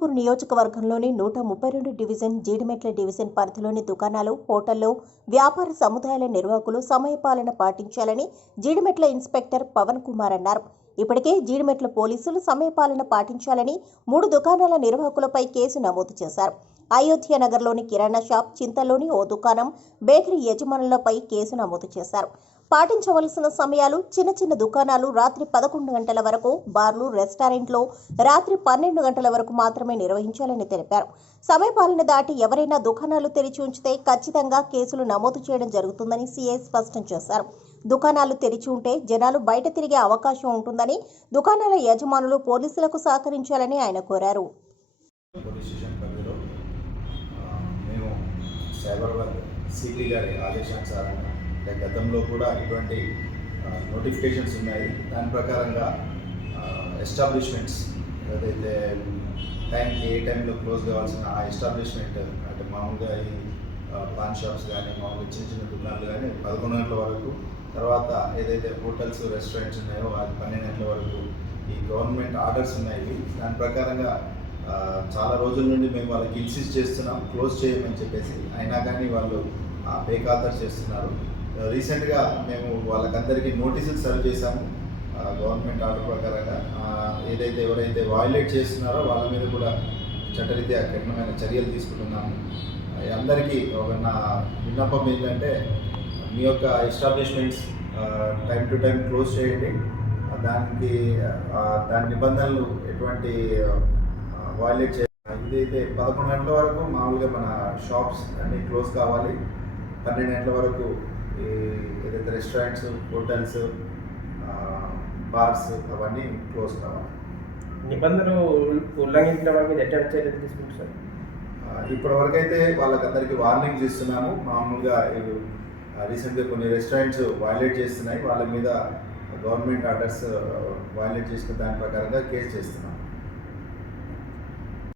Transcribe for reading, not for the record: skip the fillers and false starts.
హిందూపూర్ నియోజకవర్గంలోని 132 division, Jeedimetla division పరిధిలోని దుకాణాలు, హోటళ్లు, వ్యాపార సముదాయాల నిర్వాహకులు సమయపాలన పాటించాలని జీడిమెట్ల ఇన్స్పెక్టర్ పవన్ కుమార్ అన్నారు. ఇప్పటికే జీడిమెట్ల పోలీసులు సమయపాలన పాటించాలని 3 దుకాణాల నిర్వాహకులపై కేసు నమోదు చేశారు. అయోధ్య నగర్లోని కిరాణా షాప్, చింతల్లోని ఓ దుకాణం, బేకరీ యజమానులపై కేసు నమోదు చేశారు. పాటించవలసిన సమయాలు: చిన్న చిన్న దుకాణాలు రాత్రి 11 గంటల వరకు, బార్లు, రెస్టారెంట్లు రాత్రి 12 గంటల వరకు మాత్రమే నిర్వహించాలని తెలిపారు. సమయపాలన దాటి ఎవరైనా దుకాణాలు తెరిచి ఉంచితే ఖచ్చితంగా కేసులు నమోదు చేయడం జరుగుతుందని సీఐ స్పష్టం చేశారు. దుకాణాలు తెరిచి ఉంటే జనాలు బయట తిరిగే అవకాశం ఉంటుందని, దుకాణాల యజమానులు పోలీసులకు సహకరించాలని ఆయన కోరారు. సిపి గారి ఆదేశానుసారంగా గతంలో కూడా ఇటువంటి నోటిఫికేషన్స్ ఉన్నాయి. దాని ప్రకారంగా ఎస్టాబ్లిష్మెంట్స్ ఏదైతే ఏ టైంలో క్లోజ్ కావాల్సిన ఆ ఎస్టాబ్లిష్మెంట్ అంటే మామూలుగా ఈ పాన్ షాప్స్ కానీ, మామూలుగా చిన్న చిన్న దుకాణాలు కానీ 11 గంటల వరకు, తర్వాత ఏదైతే హోటల్స్, రెస్టారెంట్స్ ఉన్నాయో అది 12 గంటల వరకు ఈ గవర్నమెంట్ ఆర్డర్స్ ఉన్నాయి. దాని ప్రకారంగా చాలా రోజుల నుండి మేము వాళ్ళకి ఇన్సిస్ట్ చేస్తున్నాం క్లోజ్ చేయమని చెప్పేసి, అయినా కానీ వాళ్ళు బేఖాతరు చేస్తున్నారు. రీసెంట్గా మేము వాళ్ళకందరికీ నోటీసులు సర్వ్ చేశాము. గవర్నమెంట్ ఆర్డర్ ప్రకారంగా ఏదైతే ఎవరైతే వయలేట్ చేస్తున్నారో వాళ్ళ మీద కూడా చట్టరీత్యా కఠినమైన చర్యలు తీసుకుంటున్నాము. అందరికీ ఒక నా విన్నపం ఏంటంటే, మీ యొక్క establishments time to time close చేయండి. దాని నిబంధనలు ఎటువంటి వయలేట్ చేయాలి. ఇదైతే 11 గంటల వరకు మామూలుగా మన షాప్స్ అన్నీ క్లోజ్ కావాలి. 12 గంటల వరకు ఏదైతే రెస్టారెంట్స్, హోటల్స్, బార్స్ అవన్నీ క్లోజ్ కావాలి. నిబంధనలు ఉల్లంఘించిన వారికి ఎటువంటి చర్యలు తీసుకుంటారు? ఇప్పటివరకు అయితే వాళ్ళకందరికీ వార్నింగ్స్ ఇస్తున్నాము. మామూలుగా రీసెంట్గా కొన్ని రెస్టారెంట్స్ వయలేట్ చేస్తున్నాయి. వాళ్ళ మీద గవర్నమెంట్ ఆర్డర్స్ వయలేట్ చేసిన దాని ప్రకారంగా కేసు చేస్తున్నాము.